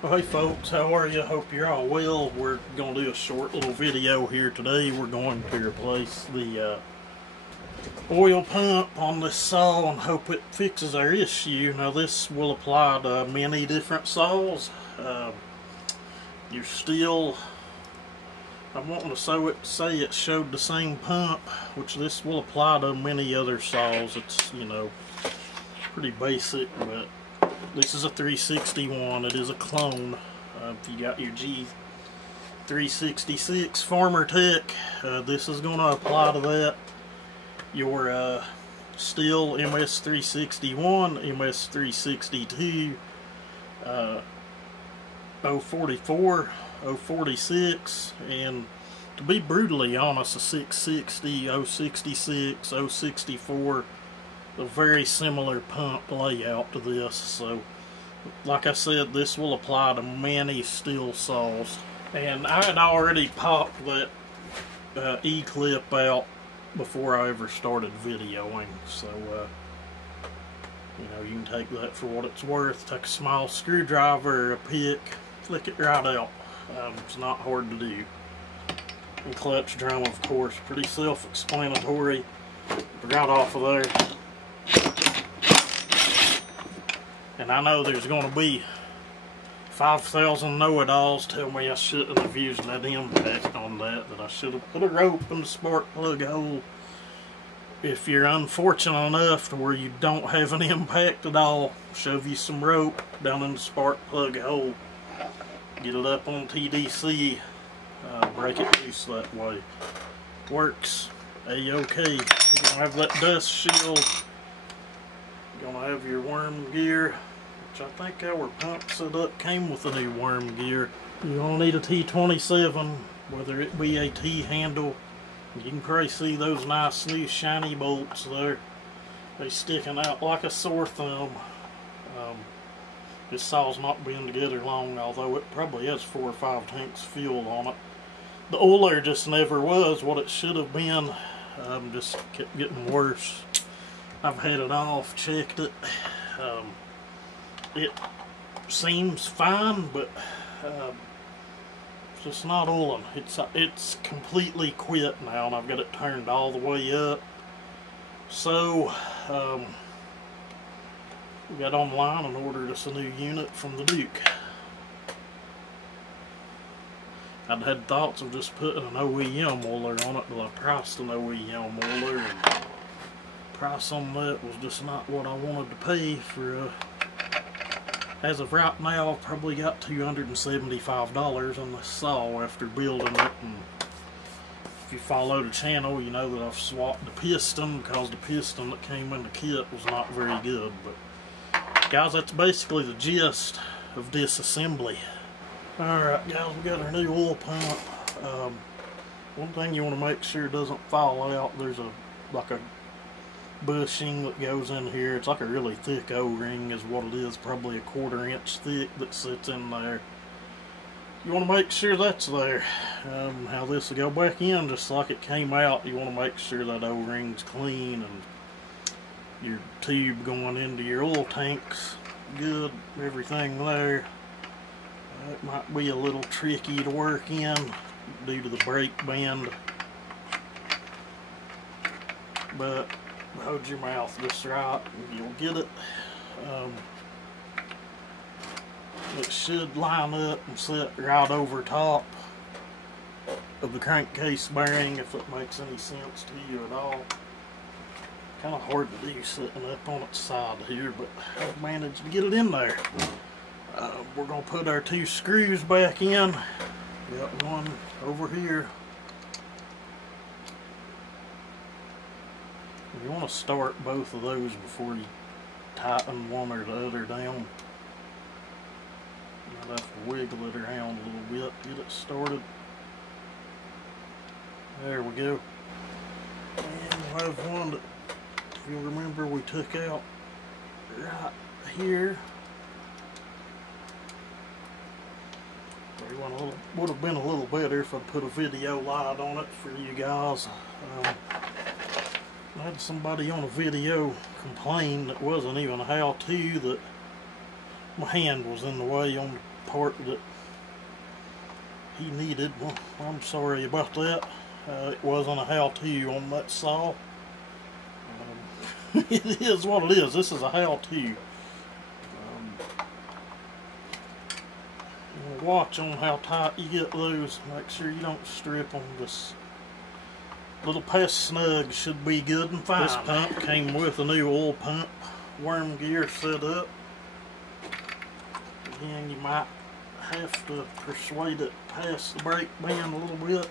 Well, hey folks, how are you? Hope you're all well. We're going to do a short little video here today. We're going to replace the oil pump on this saw and hope it fixes our issue. Now this will apply to many different saws. Your Stihl, I'm wanting to say it showed the same pump, which this will apply to many other saws. It's, you know, pretty basic, but this is a 361. It is a clone. If you got your G366 Farmer Tech, this is going to apply to that. Your Stihl MS361, MS362, 044, 046, and to be brutally honest, a 660, 066, 064, a very similar pump layout to this. So like I said, this will apply to many Stihl saws. And I had already popped that E-clip out before I ever started videoing, so you know, you can take that for what it's worth. Take a small screwdriver or a pick, flick it right out. It's not hard to do. And clutch drum, of course, pretty self-explanatory. Right off of there. And I know there's going to be 5,000 know-it-alls tell me I shouldn't have used that impact on that I should have put a rope in the spark plug hole. If you're unfortunate enough to where you don't have an impact at all, shove you some rope down in the spark plug hole. Get it up on TDC, break it loose that way. Works a-okay. You're going to have that dust shield. You're going to have your worm gear, which I think our pump setup came with a new worm gear. You're going to need a T27, whether it be a T-handle. You can probably see those nice new shiny bolts there. They sticking out like a sore thumb. This saw's not been together long, although it probably has 4 or 5 tanks of fuel on it. The oiler just never was what it should have been. Just kept getting worse. I've had it off, checked it. It seems fine, but it's just not oiling. It's completely quit now, and I've got it turned all the way up. So we got online and ordered us a new unit from the Duke. I'd had thoughts of just putting an OEM oiler on it, but I priced an OEM oiler, and the price on that was just not what I wanted to pay for. As of right now, I've probably got $275 on the saw after building it. And if you follow the channel, you know that I've swapped the piston because the piston that came in the kit was not very good. But guys, that's basically the gist of this assembly. Alright guys, we got our new oil pump. One thing you want to make sure doesn't fall out, there's like a bushing that goes in here. It's like a really thick O-ring is what it is, probably a 1/4 inch thick that sits in there. You want to make sure that's there. How this will go back in just like it came out. You want to make sure that O-ring's clean and your tube going into your oil tanks good, everything there. It might be a little tricky to work in due to the brake band, but hold your mouth just right and you'll get it. It should line up and sit right over top of the crankcase bearing, if it makes any sense to you at all. Kind of hard to do sitting up on its side here, but I've managed to get it in there. We're going to put our 2 screws back in. Got one over here. You want to start both of those before you tighten one or the other down. You'll have to wiggle it around a little bit, get it started. There we go. And we'll have one that, if you'll remember, we took out right here. Would have been a little better if I put a video light on it for you guys. I had somebody on a video complain that wasn't even a how-to, that my hand was in the way on the part that he needed. Well, I'm sorry about that. It wasn't a how-to on that saw. It is what it is. This is a how-to. Watch on how tight you get those. Make sure you don't strip them. This little past snug should be good and fine. This pump came with a new oil pump worm gear set up. Again, you might have to persuade it past the brake band a little bit.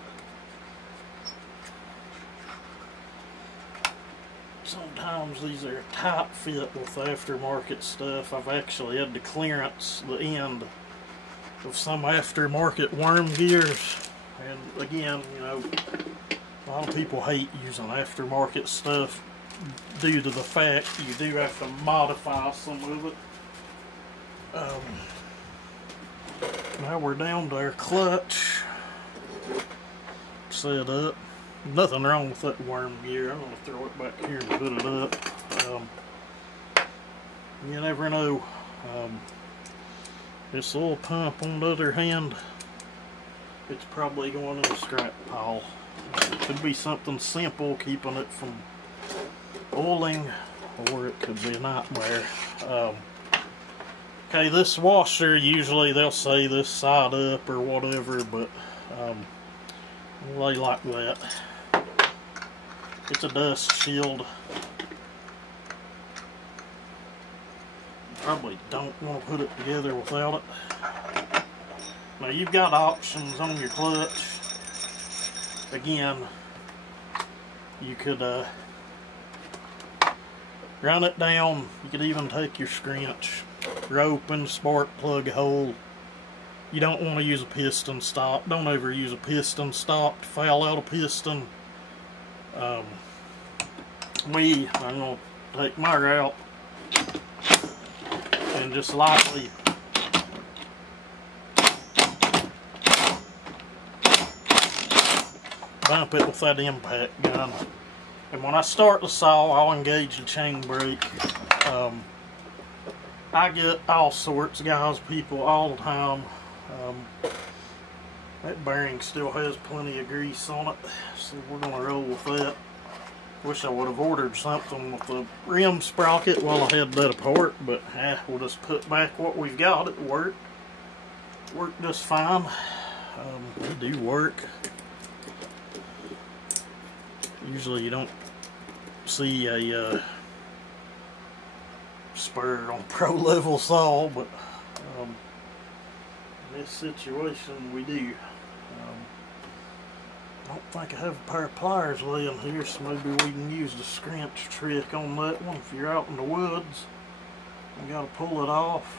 Sometimes these are tight fit with aftermarket stuff. I've actually had to clearance the end of some aftermarket worm gears. And again, you know, a lot of people hate using aftermarket stuff due to the fact you do have to modify some of it. Now we're down to our clutch set up. Nothing wrong with that worm gear. I'm going to throw it back here and put it up. You never know. This oil pump, on the other hand, it's probably going in the scrap pile. It could be something simple keeping it from oiling, or it could be a nightmare. Okay, this washer, usually they'll say this side up or whatever, but they like that. It's a dust shield. Probably don't want to put it together without it. Now you've got options on your clutch. Again, you could run it down. You could even take your scrunch, rope and spark plug hole. You don't want to use a piston stop. Don't ever use a piston stop to foul out a piston. I'm going to take my route and just lightly bump it with that impact gun. And when I start the saw, I'll engage the chain brake. I get all sorts of guys, people all the time. That bearing still has plenty of grease on it, so we're going to roll with that. Wish I would have ordered something with the rim sprocket while I had that apart, but we'll just put back what we've got. It worked just fine. They do work. Usually you don't see a spur on pro level saw, but in this situation we do. I don't think I have a pair of pliers laying here, so maybe we can use the scrunch trick on that one. If you're out in the woods, you got to pull it off.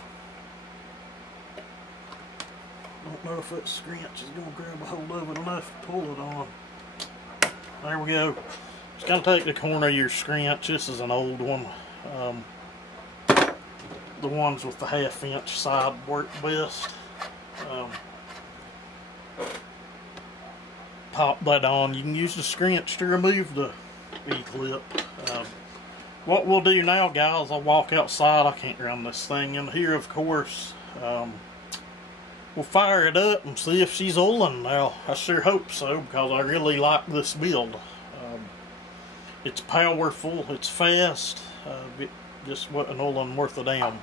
Don't know if that scrunch is going to grab a hold of it enough to pull it on. There we go. Just got to take the corner of your scrunch. This is an old one. The ones with the 1/2 inch side work best. Pop that on. You can use the scrunch to remove the E-clip. What we'll do now, guys, I'll walk outside. I can't run this thing in here, of course. We'll fire it up and see if she's oiling now. I sure hope so, because I really like this build. It's powerful, it's fast, it just wasn't oiling worth a damn.